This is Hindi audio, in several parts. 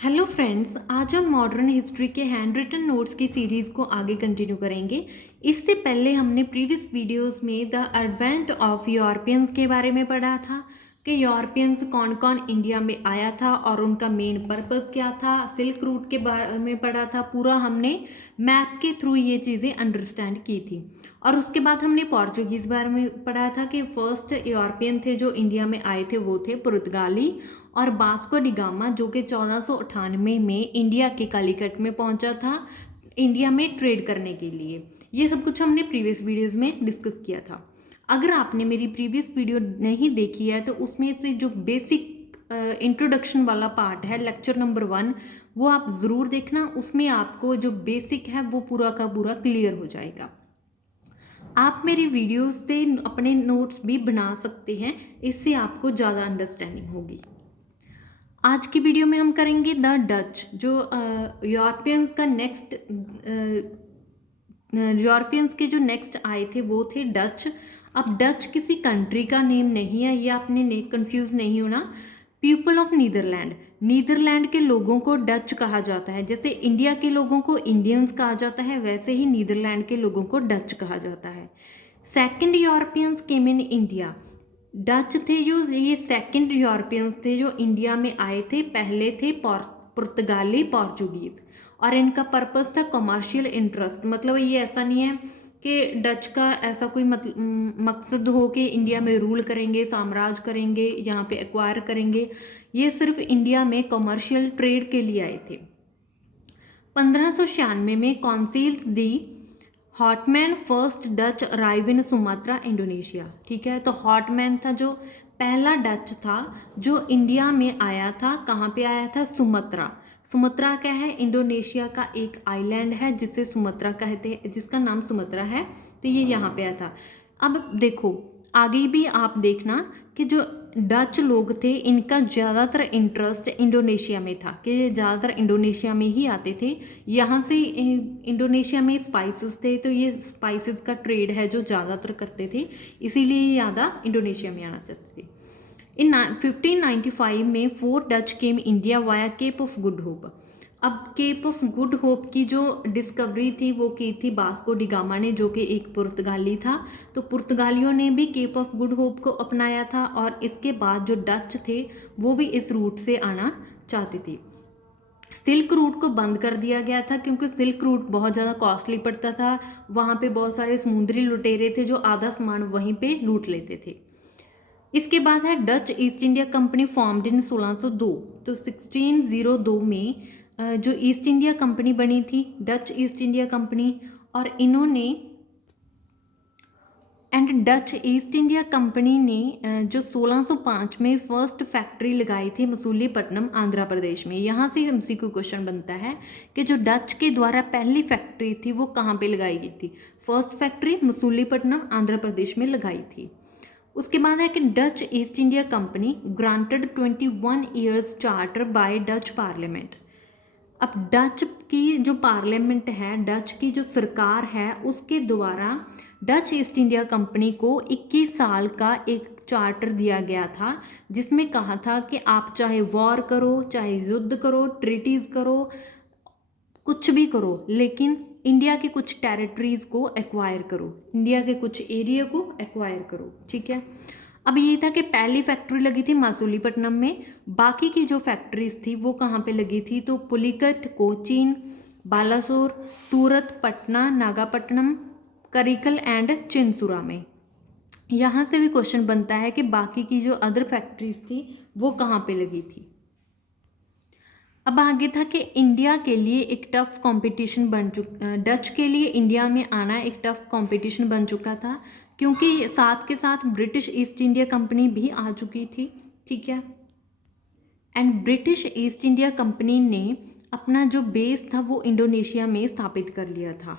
हेलो फ्रेंड्स, आज हम मॉडर्न हिस्ट्री के हैंड रिटन नोट्स की सीरीज़ को आगे कंटिन्यू करेंगे। इससे पहले हमने प्रीवियस वीडियोस में द एडवेंट ऑफ यूरोपियंस के बारे में पढ़ा था कि यूरोपियंस कौन कौन इंडिया में आया था और उनका मेन पर्पस क्या था। सिल्क रूट के बारे में पढ़ा था, पूरा हमने मैप के थ्रू ये चीज़ें अंडरस्टैंड की थी। और उसके बाद हमने पोर्चुगीज़ बारे में पढ़ा था कि फर्स्ट यूरोपियन थे जो इंडिया में आए थे वो थे पुर्तगाली, और वास्को डी गामा जो कि 1498 में इंडिया के कालीकट में पहुंचा था इंडिया में ट्रेड करने के लिए। ये सब कुछ हमने प्रीवियस वीडियोस में डिस्कस किया था। अगर आपने मेरी प्रीवियस वीडियो नहीं देखी है तो उसमें से जो बेसिक इंट्रोडक्शन वाला पार्ट है लेक्चर नंबर 1 वो आप ज़रूर देखना। उसमें आपको जो बेसिक है वो पूरा का पूरा क्लियर हो जाएगा। आप मेरी वीडियोस से अपने नोट्स भी बना सकते हैं, इससे आपको ज़्यादा अंडरस्टैंडिंग होगी। आज की वीडियो में हम करेंगे द डच, जो यूरोपियंस का नेक्स्ट यूरोपियंस के जो नेक्स्ट आए थे वो थे डच। अब डच किसी कंट्री का नेम नहीं है, ये आपने कंफ्यूज नहीं होना। पीपल ऑफ नीदरलैंड, नीदरलैंड के लोगों को डच कहा जाता है। जैसे इंडिया के लोगों को इंडियंस कहा जाता है, वैसे ही नीदरलैंड के लोगों को डच कहा जाता है। Second Europeans came in India, Dutch थे जो ये सेकंड यूरोपियंस थे जो इंडिया में आए थे। पहले थे पुर्तगाली, पोर्चुगीज़, और इनका पर्पस था कमर्शियल इंटरेस्ट। मतलब ये ऐसा नहीं है कि डच का ऐसा कोई मकसद हो कि इंडिया में रूल करेंगे, साम्राज्य करेंगे, यहाँ पे एक्वायर करेंगे। ये सिर्फ इंडिया में कमर्शियल ट्रेड के लिए आए थे। 1596 में Cornelis de Houtman first Dutch arrive in Sumatra Indonesia. ठीक है, तो हॉटमैन था जो पहला डच था जो इंडिया में आया था। कहाँ पे आया था? सुमात्रा। सुमात्रा क्या है? इंडोनेशिया का एक आइलैंड है जिसे सुमात्रा कहते हैं, जिसका नाम सुमात्रा है। तो ये यहाँ पे आया था। अब देखो आगे भी आप देखना कि जो डच लोग थे इनका ज़्यादातर इंटरेस्ट इंडोनेशिया में था, कि ज़्यादातर इंडोनेशिया में ही आते थे। यहाँ से इंडोनेशिया में स्पाइसेस थे, तो ये स्पाइसेस का ट्रेड है जो ज़्यादातर करते थे, इसीलिए ज़्यादा इंडोनेशिया में आना चाहते थे। इन 1595 में 4 Dutch came India via Cape of Good Hope. अब केप ऑफ गुड होप की जो डिस्कवरी थी वो की थी वास्को डी गामा ने, जो कि एक पुर्तगाली था। तो पुर्तगालियों ने भी केप ऑफ गुड होप को अपनाया था, और इसके बाद जो डच थे वो भी इस रूट से आना चाहते थे। सिल्क रूट को बंद कर दिया गया था क्योंकि सिल्क रूट बहुत ज़्यादा कॉस्टली पड़ता था। वहाँ पे बहुत सारे समुद्री लुटेरे थे जो आधा सामान वहीं पे लूट लेते थे। इसके बाद है Dutch East India company formed in 1602। तो 1602 में जो ईस्ट इंडिया कंपनी बनी थी, डच ईस्ट इंडिया कंपनी, और इन्होंने डच ईस्ट इंडिया कंपनी ने जो 1605 में फर्स्ट फैक्ट्री लगाई थी मसूलीपट्टनम आंध्र प्रदेश में। यहाँ से एमसीक्यू क्वेश्चन बनता है कि जो डच के द्वारा पहली फैक्ट्री थी वो कहाँ पे लगाई गई थी? फर्स्ट फैक्ट्री मसूलीपट्टनम आंध्र प्रदेश में लगाई थी। उसके बाद है कि Dutch East India Company granted 21 years charter by Dutch parliament. अब डच की जो पार्लियामेंट है, डच की जो सरकार है, उसके द्वारा डच ईस्ट इंडिया कंपनी को 21 साल का एक चार्टर दिया गया था, जिसमें कहा था कि आप चाहे वॉर करो, चाहे युद्ध करो, ट्रीटीज़ करो, कुछ भी करो, लेकिन इंडिया के कुछ टेरिटरीज को एक्वायर करो, इंडिया के कुछ एरिया को एक्वायर करो। ठीक है, अब ये था कि पहली फैक्ट्री लगी थी मसूलीपट्टनम में, बाकी की जो फैक्ट्रीज थी वो कहाँ पे लगी थी? तो पुलिकट, कोचीन, बालासोर, सूरत, पटना, नागापट्टनम, करिकल एंड चिनसुरा में। यहाँ से भी क्वेश्चन बनता है कि बाकी की जो अदर फैक्ट्रीज थी वो कहाँ पे लगी थी। अब आगे था कि इंडिया के लिए एक टफ कंपटीशन बन चुका, डच के लिए इंडिया में आना एक टफ कंपटीशन बन चुका था, क्योंकि साथ के साथ ब्रिटिश ईस्ट इंडिया कंपनी भी आ चुकी थी। ठीक है, and British East India company ने अपना जो बेस था वो इंडोनेशिया में स्थापित कर लिया था।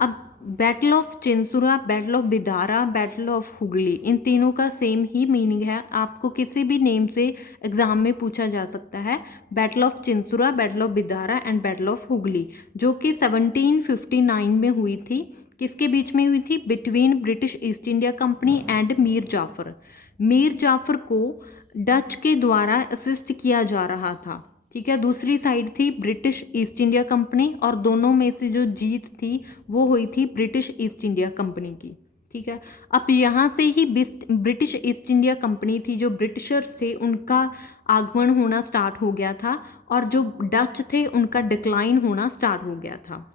अब battle of Chinsurah, battle of Bidara, battle of Hooghly, इन तीनों का सेम ही मीनिंग है। आपको किसी भी नेम से एग्जाम में पूछा जा सकता है। Battle of Chinsurah, battle of Bidara and battle of Hooghly, जो कि 1759 में हुई थी। किसके बीच में हुई थी? Between British East India Company and Mir Jafar. Mir Jafar को डच के द्वारा असिस्ट किया जा रहा था। ठीक है। दूसरी साइड थी ब्रिटिश ईस्ट इंडिया कंपनी, और दोनों में से जो जीत थी वो हुई थी ब्रिटिश ईस्ट इंडिया कंपनी की। ठीक है। अब यहाँ से ही ब्रिटिश ईस्ट इंडिया कंपनी थी, जो ब्रिटिशर्स थे उनका आगमन होना स्टार्ट हो गया था, और जो डच थे उनका डिक्लाइन होना स्टार्ट हो गया था।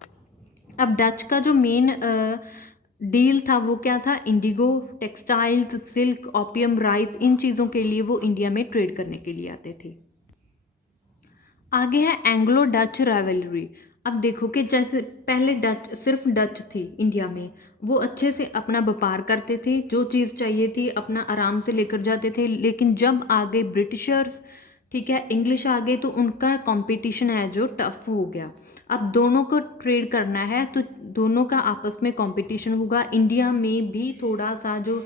अब डच का जो मेन डील था वो क्या था? Indigo, textiles, silk, opium, rice, इन चीज़ों के लिए वो इंडिया में ट्रेड करने के लिए आते थे। आगे है एंग्लो डच राइवलरी। अब देखो कि जैसे पहले डच, सिर्फ डच थी इंडिया में, वो अच्छे से अपना व्यापार करते थे, जो चीज़ चाहिए थी अपना आराम से लेकर जाते थे। लेकिन जब आ गए ब्रिटिशर्स, ठीक है, इंग्लिश आ गए, तो उनका कंपटीशन है जो टफ हो गया। अब दोनों को ट्रेड करना है तो दोनों का आपस में कंपटीशन होगा। इंडिया में भी थोड़ा सा जो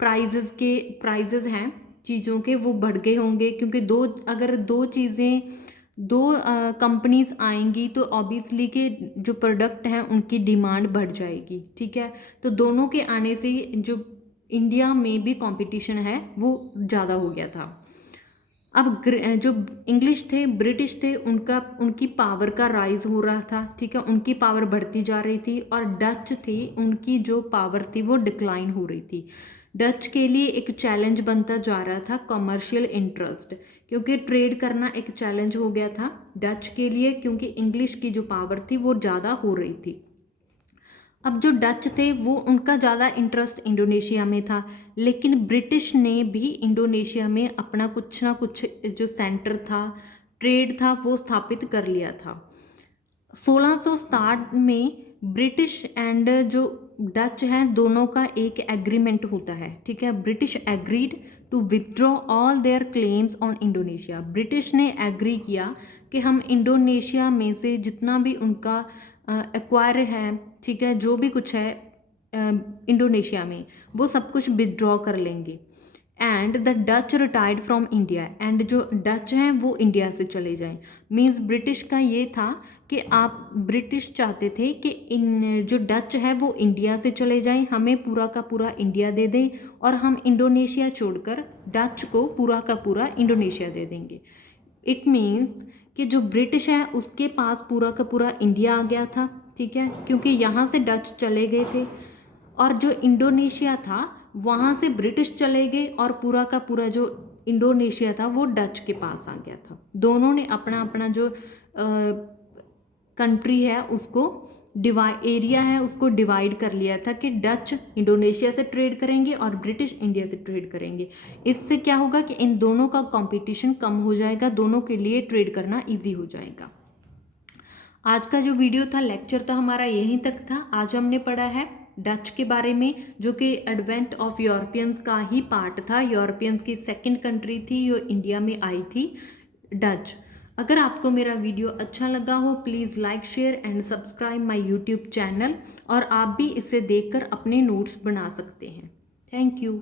प्राइजेज़ हैं चीज़ों के वो बढ़ गए होंगे, क्योंकि अगर दो कंपनीज आएंगी तो ऑब्वियसली के जो प्रोडक्ट हैं उनकी डिमांड बढ़ जाएगी। ठीक है। तो दोनों के आने से जो इंडिया में भी कंपटीशन है वो ज़्यादा हो गया था। अब जो इंग्लिश थे, ब्रिटिश थे, उनकी पावर का राइज हो रहा था। ठीक है। उनकी पावर बढ़ती जा रही थी, और डच थी, उनकी जो पावर थी वो डिक्लाइन हो रही थी। डच के लिए एक चैलेंज बनता जा रहा था कमर्शियल इंटरेस्ट, क्योंकि ट्रेड करना एक चैलेंज हो गया था डच के लिए, क्योंकि इंग्लिश की जो पावर थी वो ज़्यादा हो रही थी। अब जो डच थे वो उनका ज़्यादा इंटरेस्ट इंडोनेशिया में था, लेकिन ब्रिटिश ने भी इंडोनेशिया में अपना कुछ ना कुछ जो सेंटर था, ट्रेड था, वो स्थापित कर लिया था। 1660 में ब्रिटिश एंड जो डच हैं दोनों का एक एग्रीमेंट होता है। ठीक है। British agreed to withdraw all their claims on Indonesia. British ने एग्री किया कि हम इंडोनेशिया में से जितना भी उनका एक्वायर है, ठीक है, जो भी कुछ है इंडोनेशिया में, वो सब कुछ विदड्रॉ कर लेंगे। And the Dutch retired from India, and जो डच हैं वो इंडिया से चले जाएं। मीन्स ब्रिटिश का ये था कि ब्रिटिश चाहते थे कि इन जो डच है वो इंडिया से चले जाएं, हमें पूरा का पूरा इंडिया दे दें, और हम इंडोनेशिया छोड़कर डच को पूरा का पूरा इंडोनेशिया दे देंगे। इट मीन्स कि जो ब्रिटिश है उसके पास पूरा का पूरा इंडिया आ गया था। ठीक है। क्योंकि यहाँ से डच चले गए थे, और जो इंडोनेशिया था वहाँ से ब्रिटिश चले गए, और पूरा का पूरा जो इंडोनेशिया था वो डच के पास आ गया था। दोनों ने अपना अपना जो कंट्री है उसको एरिया है उसको डिवाइड कर लिया था कि डच इंडोनेशिया से ट्रेड करेंगे और ब्रिटिश इंडिया से ट्रेड करेंगे। इससे क्या होगा कि इन दोनों का कंपटीशन कम हो जाएगा, दोनों के लिए ट्रेड करना इजी हो जाएगा। आज का जो वीडियो था, लेक्चर था हमारा, यहीं तक था। आज हमने पढ़ा है डच के बारे में, जो कि एडवेंट ऑफ यूरोपियंस का ही पार्ट था। यूरोपियंस की सेकंड कंट्री थी जो इंडिया में आई थी, डच। अगर आपको मेरा वीडियो अच्छा लगा हो, please like, share and subscribe my YouTube channel, और आप भी इसे देखकर अपने नोट्स बना सकते हैं। Thank you.